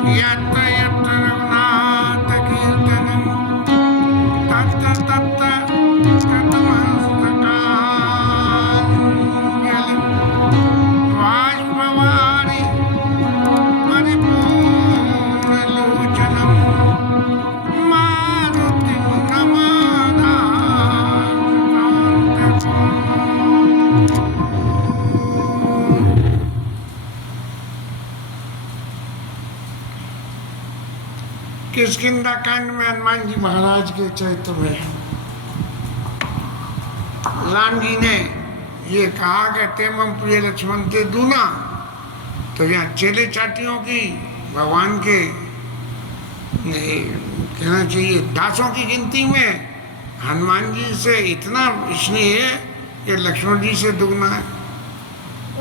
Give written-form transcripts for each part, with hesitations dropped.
यत्र यत्र रघुनाथ कीर्तनं तत्र तत्र कृतमस्तकाञ्जलिं बाष्पवारि परिपूर्णलोचनं मारुतिं नमामि किष्किंधा कांड में हनुमान जी महाराज के चरित्र में राम जी ने ये कहा कि तेमं प्रिय लक्ष्मण ते दूना, तो यहाँ चेले चाटियों की भगवान के कहना चाहिए दासों की गिनती में हनुमान जी से इतना स्नेह है कि लक्ष्मण जी से दुगना है।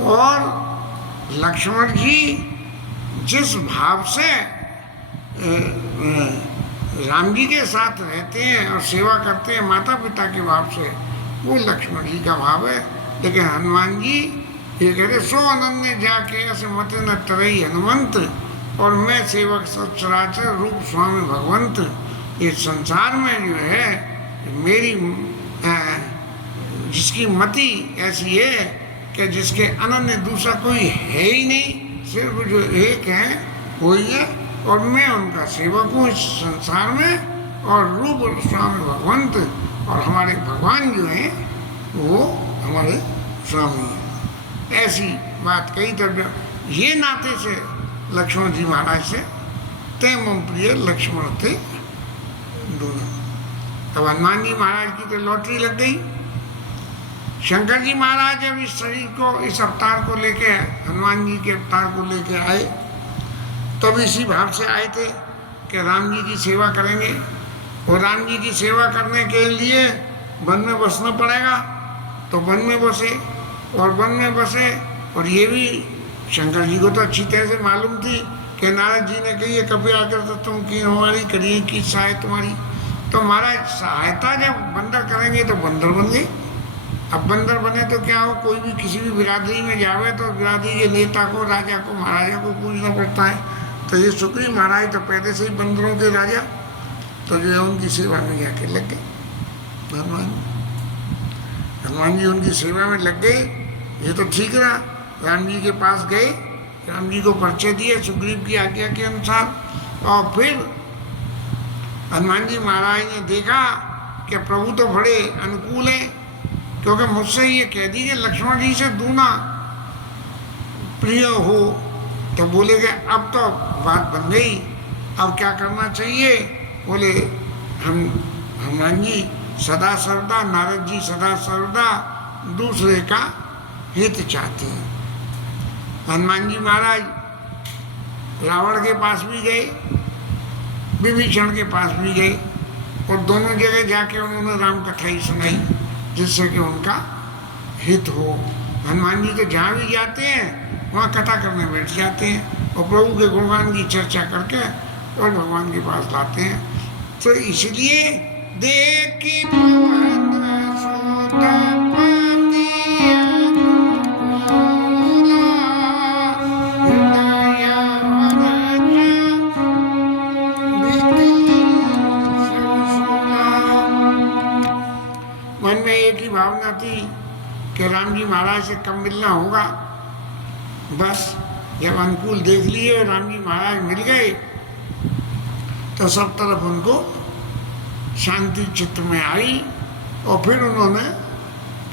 और लक्ष्मण जी जिस भाव से राम जी के साथ रहते हैं और सेवा करते हैं माता पिता के भाव से, वो लक्ष्मण जी का भाव है। लेकिन हनुमान जी ये कह रहे सो अनन्य जाके ऐसे मत न तरई हनुमंत, और मैं सेवक सचराचर रूप स्वामी भगवंत। इस संसार में जो है मेरी जिसकी मति ऐसी है कि जिसके अनन्य दूसरा कोई है ही नहीं, सिर्फ जो एक है वही है, और मैं उनका सेवक हूँ इस संसार में, और रूप स्वामी भगवंत, और हमारे भगवान जो हैं वो हमारे स्वामी हैं। ऐसी बात कही तब ये नाते से लक्ष्मण जी महाराज से तेमं प्रिय लक्ष्मण थे दोनों। तब हनुमान जी महाराज की तो लॉटरी लग गई। शंकर जी महाराज जब इस शरीर को, इस अवतार को लेके, हनुमान जी के अवतार को लेके आए, तब इसी भाव से आए थे कि राम जी की सेवा करेंगे, और राम जी की सेवा करने के लिए वन में बसना पड़ेगा। तो वन में बसे, और वन में बसे, और ये भी शंकर जी को तो अच्छी तरह से मालूम थी कि नारद जी ने कही कभी आकर तो तुम की हमारी करिए की सहायता तुम्हारी। तो महाराज सहायता जब बंदर करेंगे तो बंदर बन गए। अब बंदर बने तो क्या हो, कोई भी किसी भी बिरादरी में जावे तो बिरादरी के नेता को, राजा को, महाराजा को पूछना पड़ता है। तो ये सुग्रीव महाराज तो पहले से ही बंदरों के राजा, तो जो है उनकी सेवा में जाके लग गए। हनुमान जी उनकी सेवा में लग गए। ये तो ठीक रहा, राम जी के पास गए, राम जी को परिचय दिए सुग्रीव की आज्ञा के अनुसार, और फिर हनुमान जी महाराज ने देखा कि प्रभु तो बड़े अनुकूल हैं, क्योंकि मुझसे ये कह दीजिए लक्ष्मण जी से दूना प्रिय हो। तो बोले कि अब तो बात बन गई, अब क्या करना चाहिए। बोले हनुमान जी सदा सर्वदा, नारद जी सदा सर्वदा दूसरे का हित चाहते हैं। हनुमान जी महाराज रावण के पास भी गए, विभीषण के पास भी गए, और दोनों जगह जाके उन्होंने राम कथा ही सुनाई, जिससे कि उनका हित हो। हनुमान जी तो जहाँ भी जाते हैं वहाँ कथा करने बैठ जाते हैं, और प्रभु के गुणगान की चर्चा करके और भगवान के पास लाते हैं। तो इसलिए देखी मन में एक ही भावना थी कि राम जी महाराज से कब मिलना होगा। बस जब अनुकूल देख लिए और राम जी महाराज मिल गए तो सब तरफ उनको शांति चित्त में आई। और फिर उन्होंने,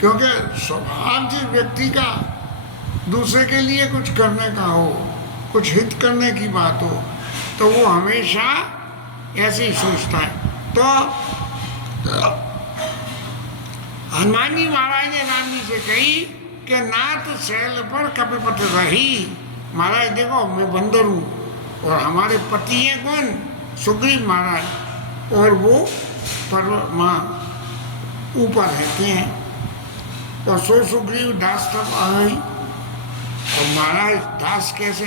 क्योंकि स्वभाव जिस व्यक्ति का दूसरे के लिए कुछ करने का हो, कुछ हित करने की बात हो, तो वो हमेशा ऐसे ही सोचता है। तो हनुमान जी महाराज ने राम जी से कही कि नाथ शैल पर कपिपत रही। महाराज देखो मैं बंदर हूँ और हमारे पति हैं कौन, सुग्रीव महाराज, और वो पर्वत माँ ऊपर रहते हैं। और सो सुग्रीव दास तब आई। और महाराज दास कैसे,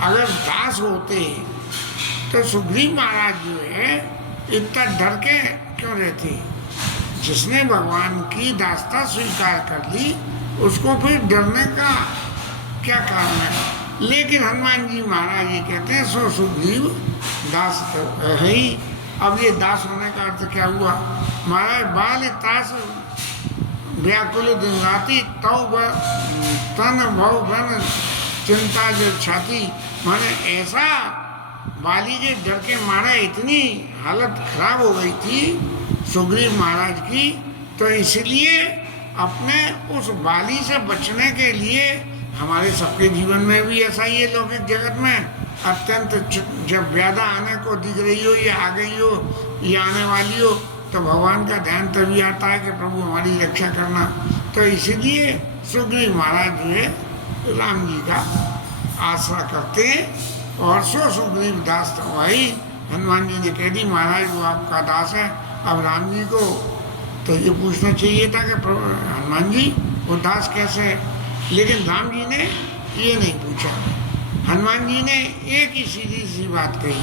अगर दास होते तो सुग्रीव महाराज जो है इतना डर के क्यों रहते। जिसने भगवान की दासता स्वीकार कर ली उसको फिर डरने का क्या कारण है। लेकिन हनुमान जी महाराज ये कहते हैं सो सुग्रीव दास तो है ही। अब ये दास होने का अर्थ क्या हुआ? महाराज बाल तास व्याकुल दिन राती तव तन भव बन चिंता जो छाती। माने ऐसा बाली के डर के मारे इतनी हालत खराब हो गई थी सुग्रीव महाराज की, तो इसलिए अपने उस बाली से बचने के लिए हमारे सबके जीवन में भी ऐसा ही है। लौकिक जगत में अत्यंत जब व्याधा आने को दिख रही हो या आ गई हो या आने वाली हो तो भगवान का ध्यान तभी आता है कि प्रभु हमारी रक्षा करना। तो इसीलिए सुग्रीव महाराज जो है राम जी का आसरा करते हैं। और सो सुग्रीव दास तो भाई हनुमान जी ने कह दी महाराज वो आपका दास है। अब राम जी को तो ये पूछना चाहिए था कि हनुमान जी वो दास कैसे है, लेकिन राम जी ने ये नहीं पूछा। हनुमान जी ने एक ही सीधी सी बात कही,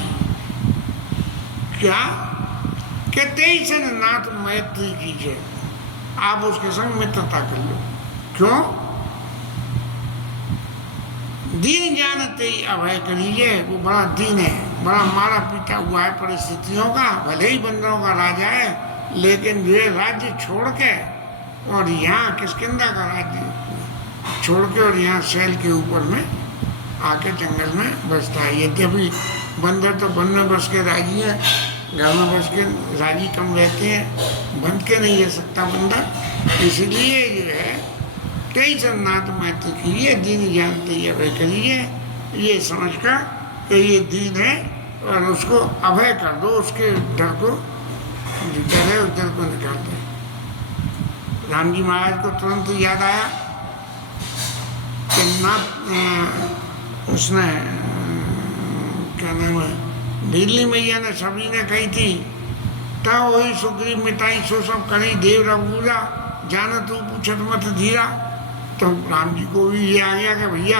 क्या कि तेईस नाथ मैत्री कीजिए, आप उसके संग मित्रता कर लो। क्यों? दीन जानते ही अभय करिए। वो बड़ा दीन है, बड़ा मारा पीटा हुआ है परिस्थितियों का, भले ही बंदरों का राजा है, लेकिन ये राज्य छोड़ के और यहाँ किष्किंधा का राज्य छोड़ के और यहाँ शैल के ऊपर में आके जंगल में बसता है। यद्यपि बंदर तो वन में बस के राजी है, घर में बस के राजी कम रहते हैं, बंद के नहीं रह सकता बंदर। इसलिए जो है कई सन्नाथ मैत्री कीजिए, दीन जानते ही अभय करिए, ये समझ कर कि ये दीन है और उसको अभय कर दो, उसके डर को डर है उस डर को निकाल दो। राम जी महाराज को तुरंत याद आया कि ना उसने क्या नाम है दिल्ली मैया ने सभी ने कही थी तब वही सुग्रीव मिताई सो सब करी देव रघुरा जान तू पूछत मत धीरा। तो राम जी को भी ये आ गया कि भैया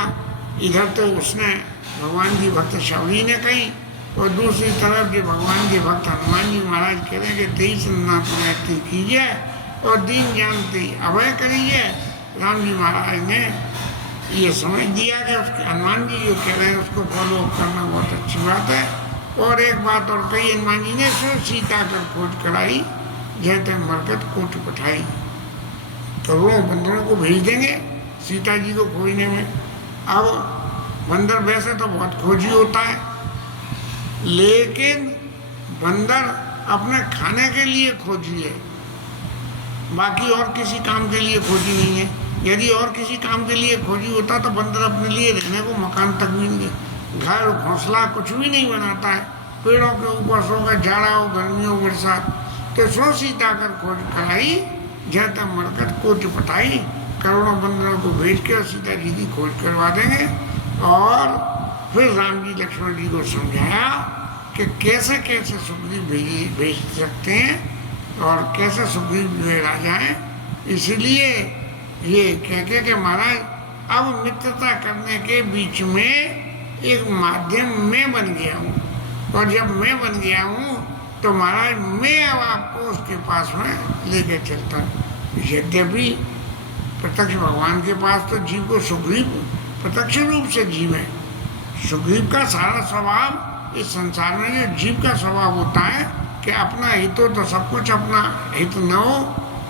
इधर तो उसने भगवान की भक्त शबरी ने कही और दूसरी तरफ जो भगवान के भक्त हनुमान जी महाराज कह रहे हैं कि तेईस नाथ मैत्री कीजिए और दीन जानते अभय करिए। राम जी महाराज ने ये समझ दिया कि उसके हनुमान जी जो कह रहे हैं उसको फॉलो करना बहुत अच्छी बात है। और एक बात और कही हनुमान जी ने, सो सीता कर खोज कराई जैसे मरकत कोट पठाई। करोड़ों बंदरों को भेज देंगे सीता जी को खोजने में। अब बंदर वैसे तो बहुत खोजी होता है, लेकिन बंदर अपने खाने के लिए खोजी है, बाकी और किसी काम के लिए खोजी नहीं है। यदि और किसी काम के लिए खोजी होता तो बंदर अपने लिए रहने को मकान तक भी नहीं, घर घोंसला कुछ भी नहीं बनाता है। पेड़ों के ऊपर सोकर जाड़ा हो गर्मी हो बरसात। तो सो सीता कर खोज कराई जैसे मरकत कोट पटाई। करोड़ों बंदरों को भेज के और सीता जी की खोज करवा देंगे। और फिर राम जी लक्ष्मण जी को समझाया कि कैसे कैसे सुग्रीव भेज सकते हैं और कैसे सुग्रीव जो है राजा है। इसलिए ये कह के महाराज अब मित्रता करने के बीच में एक माध्यम मैं बन गया हूँ, और जब मैं बन गया हूँ तो महाराज मैं अब आपको उसके पास में लेके चलता हूँ। यद्यपि प्रत्यक्ष भगवान के पास तो जीव को सुग्रीव प्रत्यक्ष रूप से जीव है। सुग्रीव का सारा स्वभाव इस संसार में जो जीव का स्वभाव होता है कि अपना हित हो तो सब कुछ, अपना हित न हो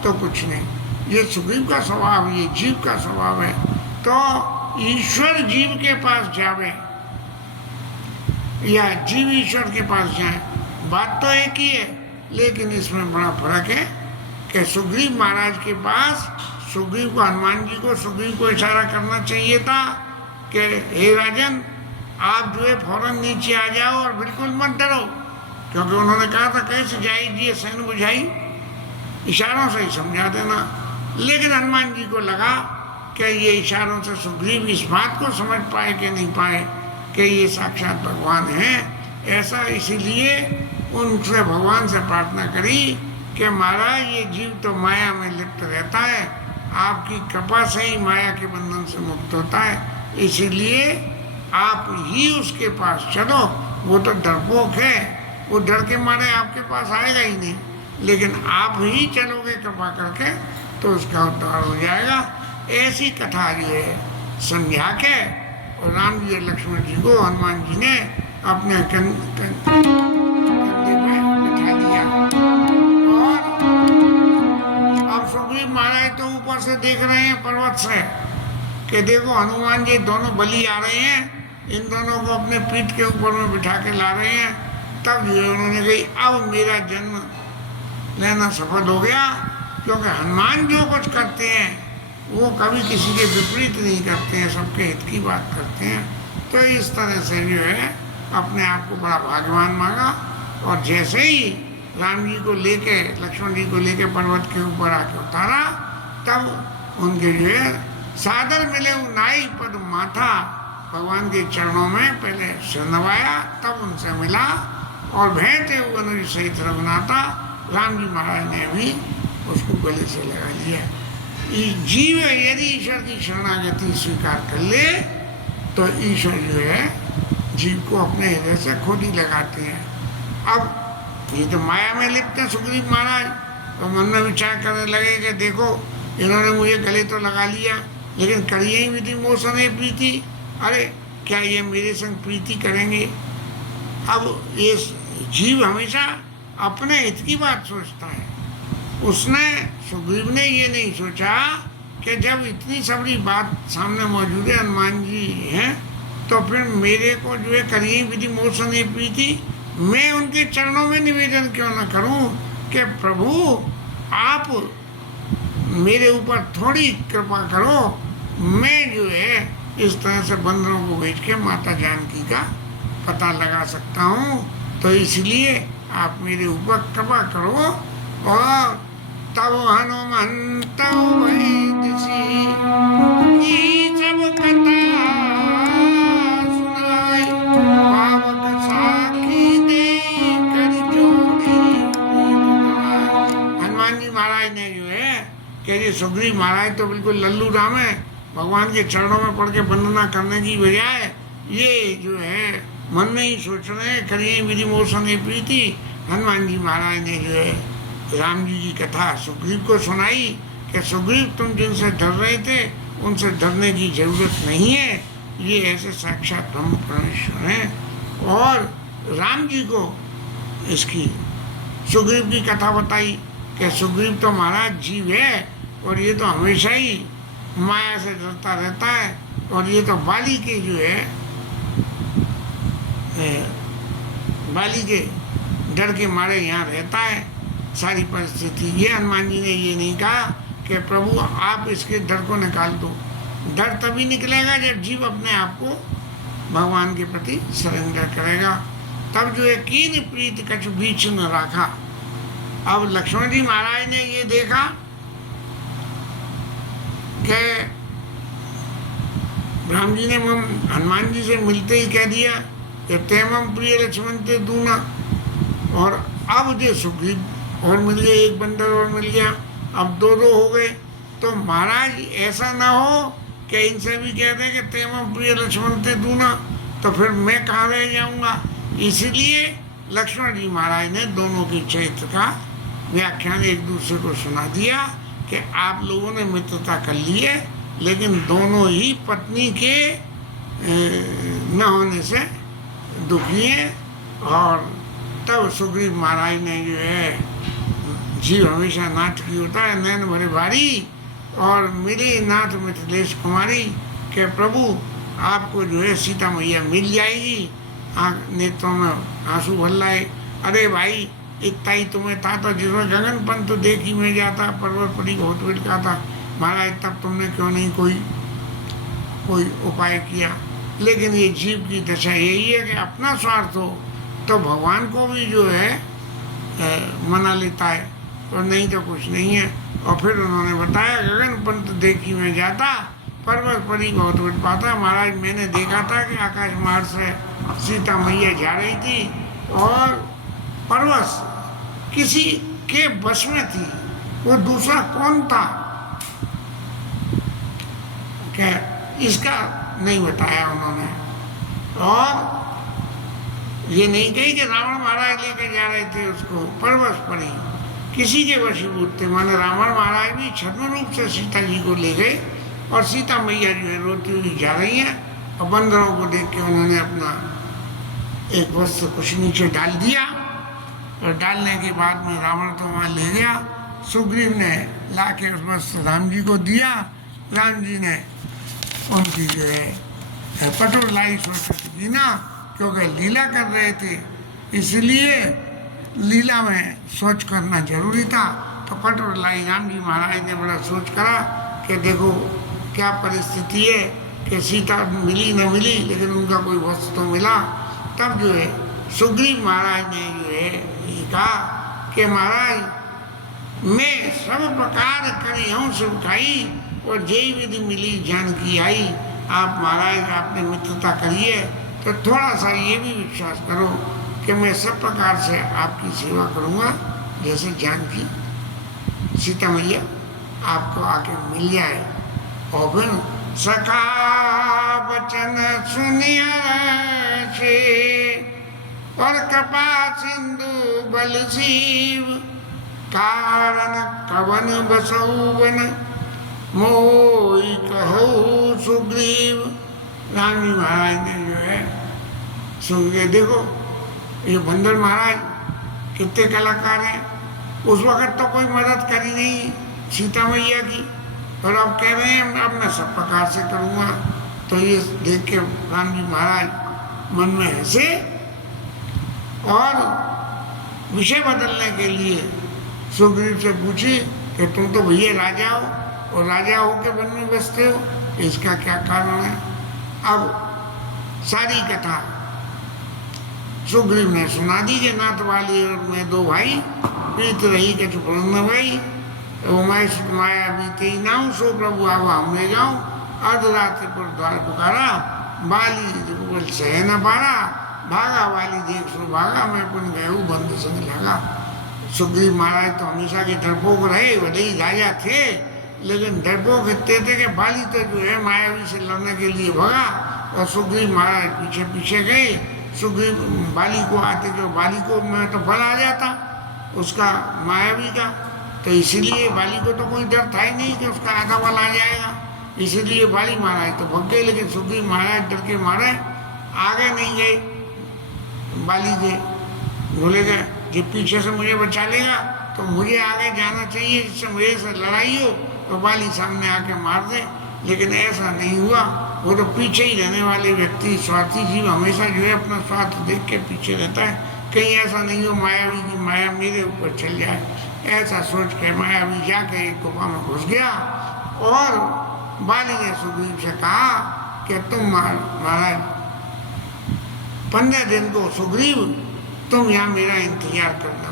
तो कुछ नहीं। ये सुग्रीव का स्वभाव, ये जीव का स्वभाव है। तो ईश्वर जीव के पास जावे या जीव ईश्वर के पास जाए, बात तो एक ही है, लेकिन इसमें बड़ा फर्क है कि सुग्रीव महाराज के पास सुग्रीव को हनुमान जी को सुग्रीव को इशारा करना चाहिए था कि हे राजन आप जो है फौरन नीचे आ जाओ और बिल्कुल मत डरो, क्योंकि उन्होंने कहा था कैसे जाएगी सैन बुझाई, इशारों से ही समझा देना। लेकिन हनुमान जी को लगा कि ये इशारों से सुग्रीव इस बात को समझ पाए कि नहीं पाए कि ये साक्षात भगवान हैं। ऐसा इसीलिए उनसे भगवान से प्रार्थना करी कि महाराज ये जीव तो माया में लिप्त रहता है, आपकी कृपा से ही माया के बंधन से मुक्त होता है, इसीलिए आप ही उसके पास चलो। वो तो डरपोक है, वो डर के मारे आपके पास आएगा ही नहीं, लेकिन आप ही चलोगे कृपा करके तो उसका उद्धार हो जाएगा। ऐसी कथा जो है समझा के और राम जी और लक्ष्मण जी को हनुमान जी ने अपने कंधे पे बिठा दिया। और अब सुग्रीव महाराज तो ऊपर से देख रहे हैं पर्वत से कि देखो हनुमान जी दोनों बलि आ रहे हैं, इन दोनों को अपने पीठ के ऊपर में बिठा के ला रहे हैं। तब जो उन्होंने कही अब मेरा जन्म लेना सफल हो गया, क्योंकि हनुमान जो कुछ करते हैं वो कभी किसी के विपरीत नहीं करते हैं, सबके हित की बात करते हैं। तो इस तरह से जो है अपने आप को बड़ा भाग्यवान मांगा। और जैसे ही राम जी को लेके लक्ष्मण जी को लेके पर्वत के ऊपर आके उतारा, तब उनके जो है सादर मिले नाई पद माथा, भगवान के चरणों में पहले सिर नवाया, तब उनसे मिला और भेंटे हुए अनुज सहित रघुनाथा, राम जी महाराज ने भी उसको गले से लगा लिया। जीव यदि ईश्वर की शरणागति स्वीकार कर ले तो ईश्वर जो है जीव को अपने हृदय से खुद ही लगाते हैं। अब ये तो माया में लिप्त है सुग्रीव महाराज, तो मन में विचार करने लगे कि देखो इन्होंने मुझे गले तो लगा लिया, लेकिन करिए ही विधि मोशन है प्रीति, अरे क्या ये मेरे संग प्रीति करेंगे। अब ये जीव हमेशा अपने हित की बात सोचता है। उसने सुग्रीव ने ये नहीं सोचा कि जब इतनी सबरी बात सामने मौजूद है, हनुमान जी हैं, तो फिर मेरे को जो है करिए विधि मोशन है प्रीति, मैं उनके चरणों में निवेदन क्यों न करूं कि प्रभु आप मेरे ऊपर थोड़ी कृपा करो, मैं जो है इस तरह से बंदरों को भेज के माता जानकी का पता लगा सकता हूँ, तो इसलिए आप मेरे ऊपर कृपा करो। और तब हनुमंत जब कथा सुनाई, पावक साखी दे कर जोड़ी। हनुमान जी महाराज ने जो है कि जी सुग्रीव महाराज तो बिल्कुल लल्लू राम है, भगवान के चरणों में पड़ के वंदना करने की बजाय ये जो है मन में ही सोच रहे हैं करिए विधि मोशन है प्रीति। हनुमान जी महाराज ने जो है राम जी की कथा सुग्रीव को सुनाई कि सुग्रीव तुम जिनसे डर रहे थे उनसे डरने की जरूरत नहीं है, ये ऐसे साक्षात ब्रह्म परमेश्वर हैं। और राम जी को इसकी सुग्रीव की कथा बताई कि सुग्रीव तो महाराज जीव है और ये तो हमेशा ही माया से डरता रहता है, और ये तो बाली के जो है बाली के डर के मारे यहाँ रहता है सारी परिस्थिति। ये हनुमान जी ने ये नहीं कहा कि प्रभु आप इसके डर को निकाल दो। डर तभी निकलेगा जब जीव अपने आप को भगवान के प्रति सरेंडर करेगा, तब जो है कीन प्रीत कछु बीच न रखा। अब लक्ष्मण जी महाराज ने ये देखा कि राम जी ने हनुमान जी से मिलते ही कह दिया कि तेमम प्रिय लक्ष्मण ते दूना। और अब जो सुग्रीव और मिल गए, एक बंदर और मिल गया, अब दो दो हो गए। तो महाराज ऐसा ना हो कि इनसे भी कह दें कि तेमम प्रिय लक्ष्मण ते दूना, तो फिर मैं कहाँ रह जाऊँगा। इसलिए लक्ष्मण जी महाराज ने दोनों की चरित्र का व्याख्यान एक दूसरे को सुना दिया कि आप लोगों ने मित्रता कर ली है, लेकिन दोनों ही पत्नी के न होने से दुखी है। और तब सुग्रीव महाराज ने जो है जीव हमेशा नाटकी होता है, नैन भरे भारी, और मेरे नाथ मिथिलेश कुमारी के प्रभु आपको जो है सीता मैया मिल जाएगी। नेत्रों में आंसू भर लाए, अरे भाई इतना ही तुम्हें था तो जिसमें गगन पंथ देखी में जाता, पर्वत परी बहुत बिटका था, महाराज तब तुमने क्यों नहीं कोई उपाय किया। लेकिन ये जीव की दशा यही है कि अपना स्वार्थ हो तो भगवान को भी जो है मना लेता है, और नहीं तो कुछ नहीं है। और फिर उन्होंने बताया गगन पंथ देखी में जाता, पर्वत परी बहुत बिट पाता। महाराज मैंने देखा था कि आकाश मार्ग से सीता मैया जा रही थी और पर्वत किसी के बस में थी, वो दूसरा कौन था क्या इसका नहीं बताया उन्होंने। और ये नहीं कही कि रावण महाराज लेके जा रहे थे उसको, पर्वत परी किसी के वशीभूत थे। माने रावण महाराज भी छद्म रूप से सीता जी को ले गए, और सीता मैया जो है रोती हुई जा रही हैं, और बंदरों को देख के उन्होंने अपना एक वस्त्र कुछ नीचे डाल दिया, और डालने के बाद में रावण तो वहाँ ले गया। सुग्रीव ने ला के उस वस्त्र राम जी को दिया। राम जी ने उनकी जो है पटुर लाई सोची की ना, क्योंकि लीला कर रहे थे, इसलिए लीला में सोच करना जरूरी था। तो पटुर लाई राम जी महाराज ने बड़ा सोच करा कि देखो क्या परिस्थिति है कि सीता मिली न मिली, लेकिन उनका कोई वस्त्र तो मिला। तब जो है सुग्रीव महाराज ने जो है ये कहा कि महाराज मैं सब प्रकार करी हूँ सब खाई, और जय विधि मिली जानकी आई। आप महाराज आपने मित्रता करिए तो थोड़ा सा ये भी विश्वास करो कि मैं सब प्रकार से आपकी सेवा करूँगा, जैसे जानकी सीता मैया आपको आके मिल जाए। और फिर सखा वचन सुनिया से, और कृपा सिंधु बल शिव, कारण कवन बसौवन मोई कहू सुग्रीव। राम जी महाराज ने जो है सुग्रीव, देखो ये बंदर महाराज कितने कलाकार हैं, उस वक़्त तो कोई मदद करी नहीं सीता मैया की, और अब कह रहे हैं अब मैं सब प्रकार से करूँगा। तो ये देख के राम जी महाराज मन में हंसे, और विषय बदलने के लिए सुग्रीव से पूछी कि तुम तो भैया राजा हो, और राजा हो के वन में बसते हो, इसका क्या कारण है। अब सारी कथा सुग्रीव ने सुना दी कि नाथ वाली और मैं दो भाई, प्रीत रही के चुपन भाई, माया बीते ही नाऊ, सो प्रभु आवा हमने जाऊँ, अर्धरात्रि पर द्वार पुकारा, बाली सह न पारा, भागा वाली देख सो भागा, मैं पुन गयू बंद संग लगा। सुग्रीव महाराज तो हमेशा के डरपोक रहे, भले ही राजा थे, लेकिन डरपोक इतने थे कि बाली तो जो है मायावी से लड़ने के लिए भगा, और सुग्रीव महाराज पीछे पीछे गए। सुग्रीव बाली को आते तो बाली को मैं तो बल आ जाता उसका मायावी का, तो इसीलिए बाली को तो कोई डर था ही नहीं कि उसका आधा बल आ जाएगा, इसीलिए बाली महाराज तो भग गए। लेकिन सुग्रीव महाराज डर के मारे आगे नहीं गए, बाली के बोले गए जब पीछे से मुझे बचा लेगा तो मुझे आगे जाना चाहिए, जिससे मेरे से लड़ाई हो तो बाली सामने आके मार दे, लेकिन ऐसा नहीं हुआ। वो तो पीछे ही रहने वाले व्यक्ति, स्वार्थी जीव हमेशा जो है अपना स्वार्थ देख के पीछे रहता है, कहीं ऐसा नहीं हो मायावी की माया मेरे ऊपर चल जाए, ऐसा सोच के मायावी जाके एक गुफा में घुस गया। और बाली ने सुग्रीव से कहा कि तुम महाराज 15 दिन को सुग्रीव तुम यहाँ मेरा इंतजार करना,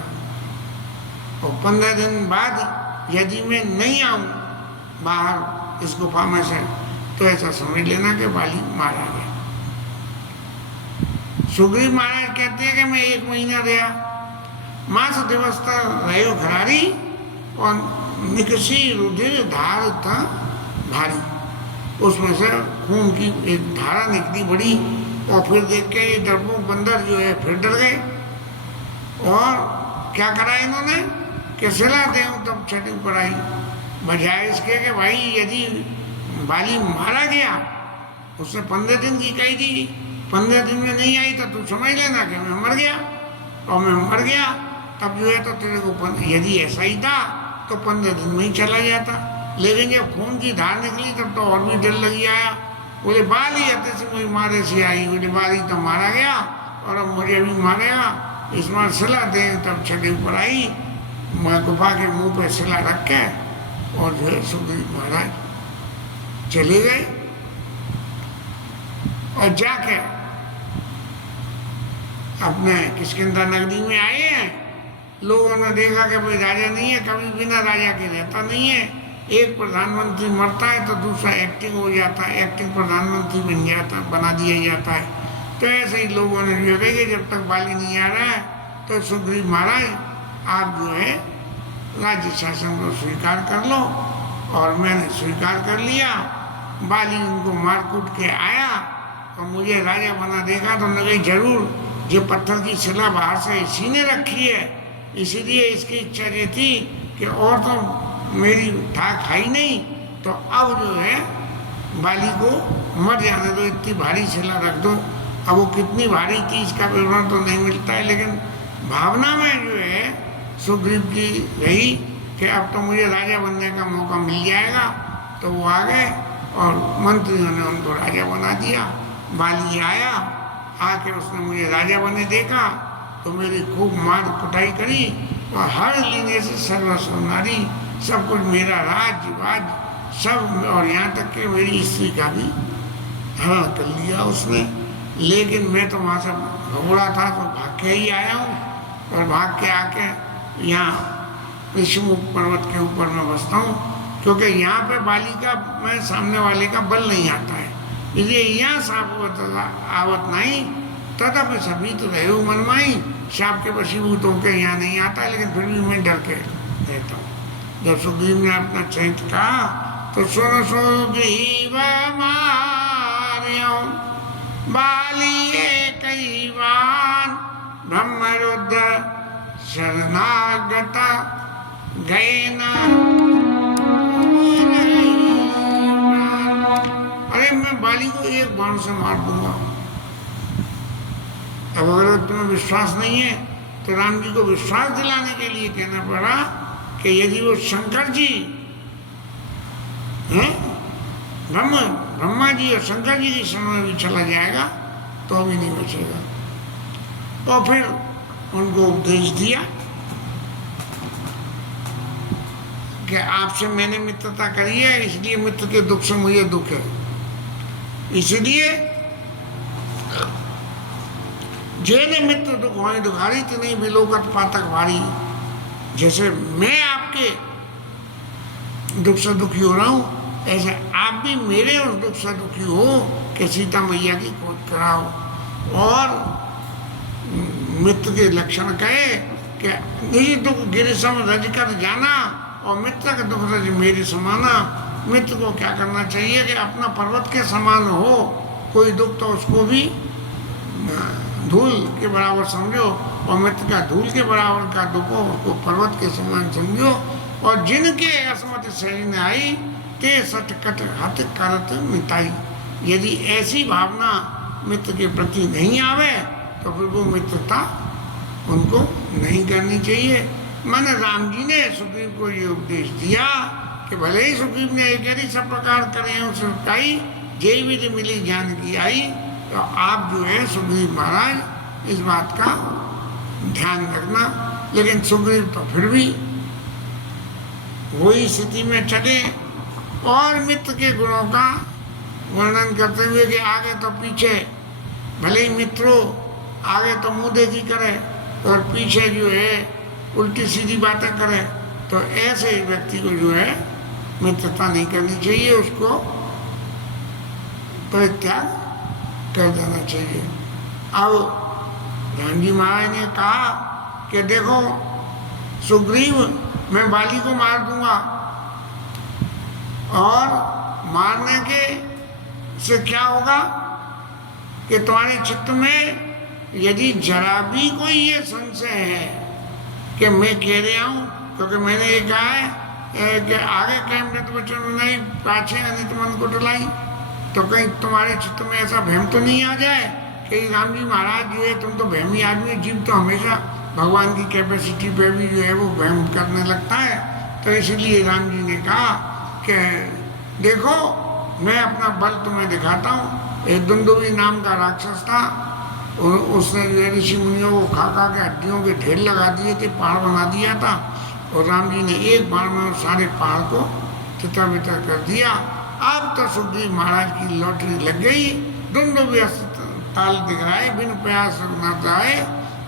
और 15 दिन बाद यदि मैं नहीं आऊँ बाहर इस गुफा में से तो ऐसा समझ लेना कि बाली मारा गया। सुग्रीव महाराज कहते हैं कि मैं 1 महीना रहा, मास दिवस रहो खरारी, और निकसी रुधिर धार था भारी, उसमें से खून की एक धारा निकली बड़ी। और फिर देख के ये डरपोक बंदर जो है फिर डर गए, और क्या करा इन्होंने कि सिला दे तब छठी पर आई, बजाय इसके कि भाई यदि बाली मारा गया, उसने 15 दिन की कही थी, 15 दिन में नहीं आई तो तू समझ लेना कि मैं मर गया, और मैं मर गया तब जो है तो तेरे को यदि ऐसा ही था तो 15 दिन में ही चला जाता। लेकिन जब खून की धार निकली तब तो और भी डर लगी आया, बोले बाली आते से मुझे मारे से आई, बोले बाली तो मारा गया और अब मुझे भी मारेगा, इस बार सिला दे तब छठे ऊपर आई। मैं गुफा के मुंह पे सिला रख के और जो है सुग्रीव महाराज चले गए, और जाके अपने किष्किंधा नगरी में आए हैं। लोगों ने देखा कि भाई राजा नहीं है, कभी बिना राजा के रहता नहीं है, एक प्रधानमंत्री मरता है तो दूसरा एक्टिंग हो जाता है, एक्टिंग प्रधानमंत्री बन जाता बना दिया जाता है। तो ऐसे ही लोगों ने जो है कि जब तक बाली नहीं आ रहा है तो सुग्रीव महाराज आप जो है राज्य शासन को स्वीकार कर लो, और मैंने स्वीकार कर लिया। बाली उनको मार कूट के आया और मुझे राजा बना देखा तो लगे जरूर ये पत्थर की शिला बाहर से इसी ने रखी है, इसीलिए इसकी इच्छा ये थी कि और तो मेरी ठाक खाई नहीं, तो अब जो है बाली को मर जाने दो, इतनी भारी शिला रख दो। अब वो कितनी भारी थी इसका विवरण तो नहीं मिलता है, लेकिन भावना में जो है सुग्रीव की रही कि अब तो मुझे राजा बनने का मौका मिल जाएगा। तो वो आ गए और मंत्रियों ने उनको राजा बना दिया। बाली आया, आके उसने मुझे राजा बने देखा तो मेरी खूब मार कुटाई करी और हर लीने से सर्वस्व नारी, सब कुछ मेरा राज्य वाज सब, और यहाँ तक कि मेरी स्त्री का भी हरण कर लिया उसने। लेकिन मैं तो वहाँ से भगोड़ा था तो भाग के ही आया हूँ और भाग के आके यहाँ ऋषिमुख पर्वत के ऊपर मैं बसता हूँ, क्योंकि यहाँ पे बाली का मैं सामने वाले का बल नहीं आता है, इसलिए यहाँ साप आवत नहीं। तथापि सभी तो रहे हो मनमाई, साप के वशीभूत होकर यहाँ नहीं आता, लेकिन फिर भी मैं डर के रहता हूँ। जब सुग्रीव ने अपना चरित्र कहा तो सुन सुग्रीव मार्यो बालिए कई बार, ब्रह्मरुद्र शरणागता गए ना। अरे मैं बाली को एक बाण से मार दूंगा। अब अगर तुम्हें विश्वास नहीं है तो राम जी को विश्वास दिलाने के लिए कहना पड़ा कि यदि वो शंकर जी हैं, ब्रह्मा जी और शंकर जी के समय भी चला जाएगा तो भी नहीं बचेगा। तो फिर उनको उपदेश दिया कि आपसे मैंने मित्रता करी है, इसलिए मित्र के दुख से मुझे दुख है, इसलिए जेने मित्र दुख होने दुखारी तो नहीं बिलोकत पातक भारी। जैसे मैं आपके दुख से दुखी हो रहा हूँ, ऐसे आप भी मेरे उस दुख से दुखी हो कि सीता मैया की खोज कराओ। और मित्र के लक्षण कहे कि निज दुख गिर सम रज कर जाना और मित्र का दुख रज मेरे समाना। मित्र को क्या करना चाहिए कि अपना पर्वत के समान हो, कोई दुख तो उसको भी धूल के बराबर समझो, और मित्र का धूल के बराबर का दुख हो उसको पर्वत के समान समझो। और जिनके असमत शरीर ने आई ते सट कट हत करत मिटाई। यदि ऐसी भावना मित्र के प्रति नहीं आवे तो फिर वो मित्रता उनको नहीं करनी चाहिए। माने राम जी ने सुग्रीव को ये उपदेश दिया कि भले ही सुग्रीव ने एक सब प्रकार करे सुनकाई, जय विधि मिली ज्ञान की आई। तो आप जो है सुग्रीव महाराज इस बात का ध्यान रखना। लेकिन सुग्रीव तो फिर भी वही स्थिति में चले और मित्र के गुणों का वर्णन करते हुए कि आगे तो पीछे, भले ही मित्रों आगे तो मुंह देखी करे और पीछे जो है उल्टी सीधी बातें करे, तो ऐसे व्यक्ति को जो है मित्रता नहीं करनी चाहिए, उसको परित्याग कर देना चाहिए। अब राम जी महाराज ने कहा कि देखो सुग्रीव, मैं बाली को मार दूंगा और मारने के से क्या होगा कि तुम्हारे चित्त में यदि जरा भी कोई ये संशय है कि मैं कह रहा हूँ, क्योंकि मैंने ये कहा है कि आगे कहीं मृत वचन नहीं पाछे अनित मन को डलाई, तो कहीं तुम्हारे चित्त में ऐसा भ्रम तो नहीं आ जाए कि राम जी महाराज जो है तुम तो भ्रमी आदमी, जीव तो हमेशा भगवान की कैपेसिटी पे भी जो है वो भ्रम करने लगता है। तो इसलिए राम जी ने कहा कि देखो मैं अपना बल तुम्हें दिखाता हूँ। एक दुंदुभी नाम का राक्षस था, उसने ऋषि मुनियों को खा खा के हड्डियों के ढेर लगा दिए थे, पहाड़ बना दिया था, और राम जी ने एक बार में सारे पहाड़ को तितर बितर कर दिया। अब तो सुग्रीव महाराज की लॉटरी लग गई, दुंदुभी ताल दिख रहा है, बिन प्रयास न आए।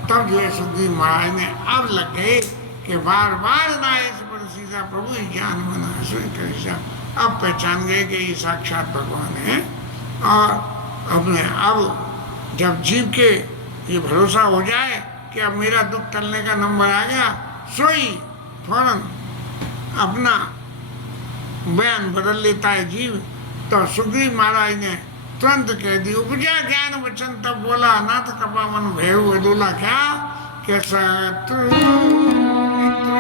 तब जो है सुग्रीव महाराज ने अब लग गए कि बार बार नायस पर सीधा प्रभु ज्ञान बना कर, अब पहचान गए कि ये साक्षात भगवान है। और अपने अब जब जीव के ये भरोसा हो जाए कि अब मेरा दुख टलने का नंबर आ गया, सोई फौरन अपना बयान बदल लेता है जीव। तो सुग्रीव महाराज ने तुरंत कह दी, उपजा ज्ञान वचन तब बोला, नाथ कपा मन भयउ अदोला। क्या कि शत्रु मित्र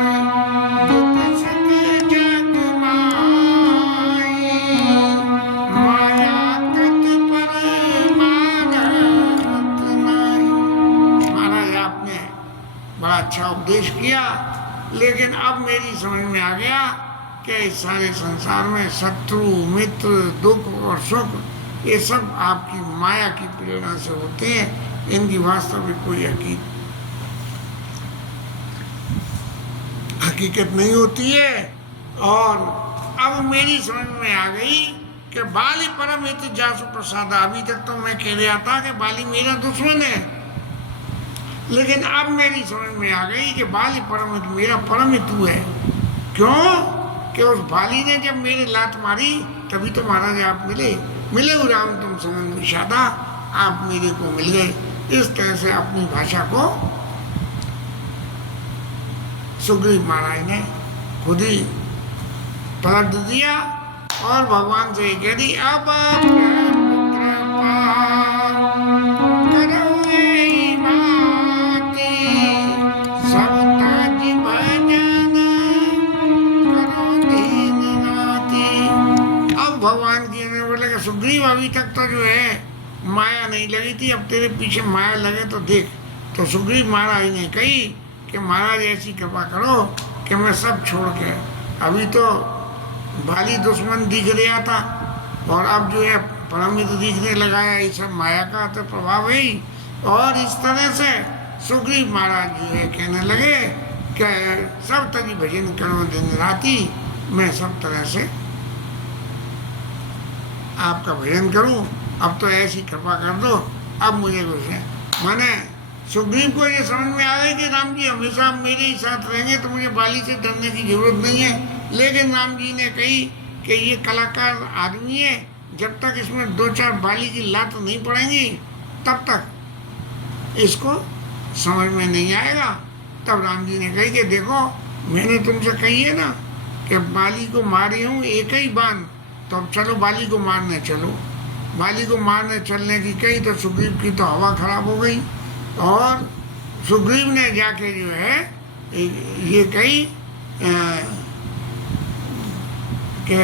दुख सुख जग माई, अच्छा उपदेश किया, लेकिन अब मेरी समझ में आ गया कि इस सारे संसार में शत्रु मित्र दुख और सुख ये सब आपकी माया की प्रेरणा से होते हैं, इनकी वास्तविक कोई हकीकत नहीं होती है। और अब मेरी समझ में आ गई कि बाली परम हित जासु प्रसाद। अभी तक तो मैं कह रहा था कि बाली मेरा दुश्मन है, लेकिन अब मेरी समझ में आ गई कि बाली परम हित मेरा परम हितु है। क्यों कि उस बाली ने जब मेरे लात मारी तभी तो महाराज आप मिले हो राम तुम समन विषादा, आप मेरे को मिल गए। इस तरह से अपनी भाषा को सुग्रीव महाराज ने खुद ही पलट दिया और भगवान से कह दी अब भगवान की ने बोले कि सुग्रीव अभी तक तो जो है माया नहीं लगी थी, अब तेरे पीछे माया लगे तो देख। तो सुग्रीव महाराज ने कही कि महाराज ऐसी कृपा करो कि मैं सब छोड़ के, अभी तो बाली दुश्मन दिख रहा था और अब जो है परमित दिखने लगा है, ये सब माया का तो प्रभाव है। और इस तरह से सुग्रीव महाराज जो है कहने लगे कि सब तरी भजन करो दिन राती, मैं सब तरह से आपका भजन करूं, अब तो ऐसी कृपा कर दो, अब मुझे कुछ है। मैंने सुग्रीव को ये समझ में आ गई कि राम जी हमेशा मेरे ही साथ रहेंगे तो मुझे बाली से डरने की जरूरत नहीं है। लेकिन राम जी ने कही कि ये कलाकार आदमी है, जब तक इसमें दो चार बाली की लात नहीं पड़ेंगी तब तक इसको समझ में नहीं आएगा। तब राम जी ने कही कि देखो मैंने तुमसे कही है ना कि बाली को मारी हूँ एक ही बाण, तो अब चलो बाली को मारने चलो। बाली को मारने चलने की कही तो सुग्रीव की तो हवा खराब हो गई और सुग्रीव ने जाके जो है ये कही कि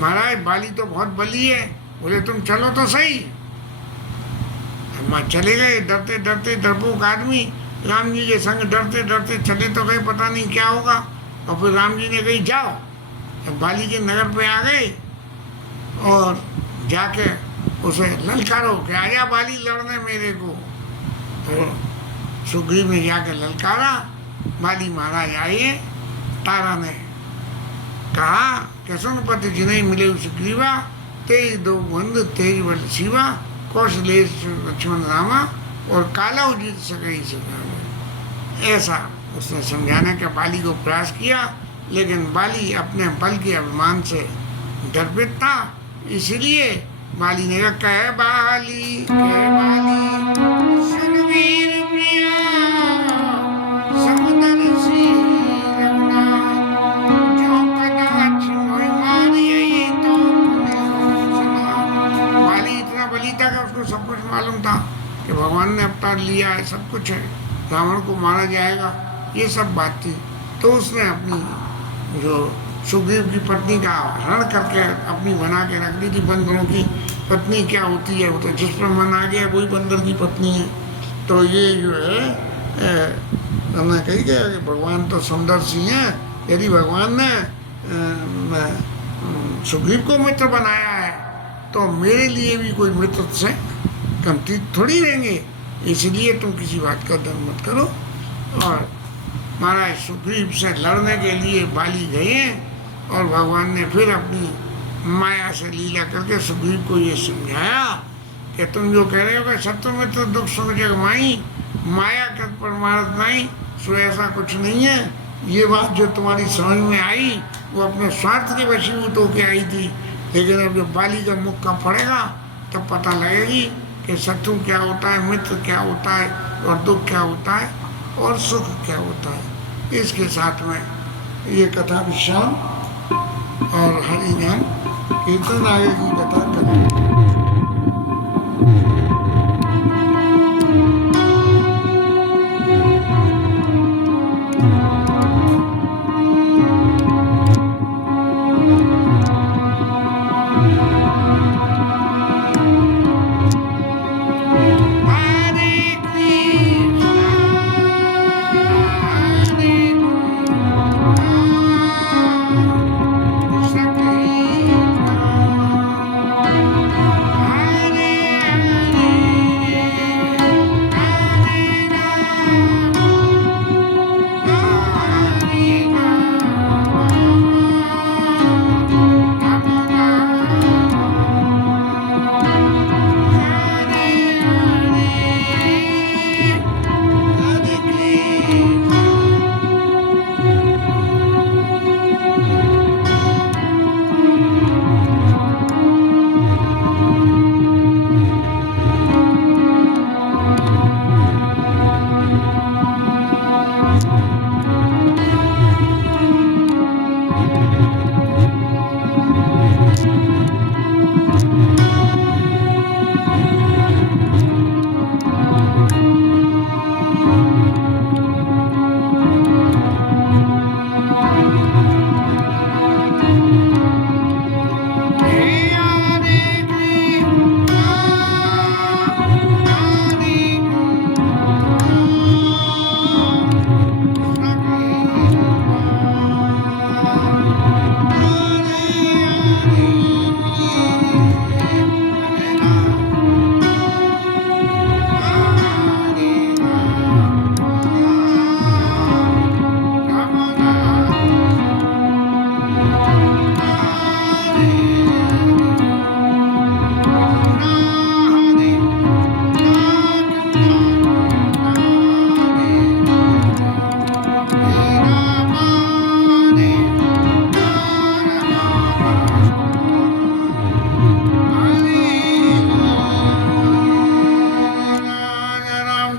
महाराज बाली तो बहुत बली है। बोले तुम चलो तो सही। हम चले गए डरते डरते, डरपोक आदमी राम जी के संग डरते डरते चले तो गए, पता नहीं क्या होगा। और फिर राम जी ने कही जाओ, बाली के नगर पे आ गए और जाके उसे ललकारो कि आजा बाली लड़ने मेरे को। तो सुग्रीव ने जाके ललकारा, बाली महाराज आए। तारा ने कहा कि सुनपति जिन्हें मिले सुग्रीवा, तेज दो बंद तेज बल शिवा, कौशलेश लक्ष्मण रामा और काला उजित सकई सका। ऐसा उसने समझाने का बाली को प्रयास किया, लेकिन बाली अपने बल के अभिमान से डरपित था। इसलिए बाली ने कहा कह बाली सुनवीर प्रिया समदर्शी रघुनाथ, जो कदाच मोहि मारियै तो बाली इतना बली था कि उसको सब कुछ मालूम था कि भगवान ने अवतार लिया है, सब कुछ है, रावण को मारा जाएगा, ये सब बात थी। तो उसने अपनी जो सुग्रीव की पत्नी का हरण करके अपनी बना के रख दी थी। बंदरों की पत्नी क्या होती है, वो तो जिस पर मन आ गया वही बंदर की पत्नी है। तो ये जो है हमने कही गया कि भगवान तो समदर्शी हैं। यदि भगवान ने सुग्रीव को मित्र बनाया है तो मेरे लिए भी कोई मित्र से कमती थोड़ी रहेंगे। इसलिए तुम किसी बात का डर मत करो। और महाराज सुग्रीव से लड़ने के लिए बाली गए और भगवान ने फिर अपनी माया से लीला करके सुग्रीव को ये समझाया कि तुम जो कह रहे हो कि शत्रु मित्र दुख सुख जग माई, माया कर परमार्थ नहीं, सो ऐसा कुछ नहीं है। ये बात जो तुम्हारी समझ में आई वो अपने स्वार्थ के वशीभूत होके आई थी, लेकिन अब जब बाली का मुख का पड़ेगा तब पता लगेगी कि शत्रु क्या होता है, मित्र क्या होता है, और दुख क्या होता है और सुख क्या होता है। इसके साथ में ये कथा विश्राम और हरि नाम कीर्तन आगे की कथा करें।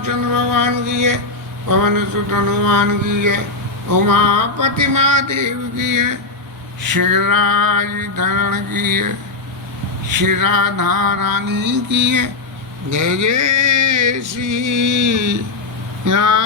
रामचंद्र भगवान की है, पवन सुत हनुमान की है, उमापति महादेव की है, शिवराज धरण की है, श्री राधा रानी की है। जय जय श्री राम।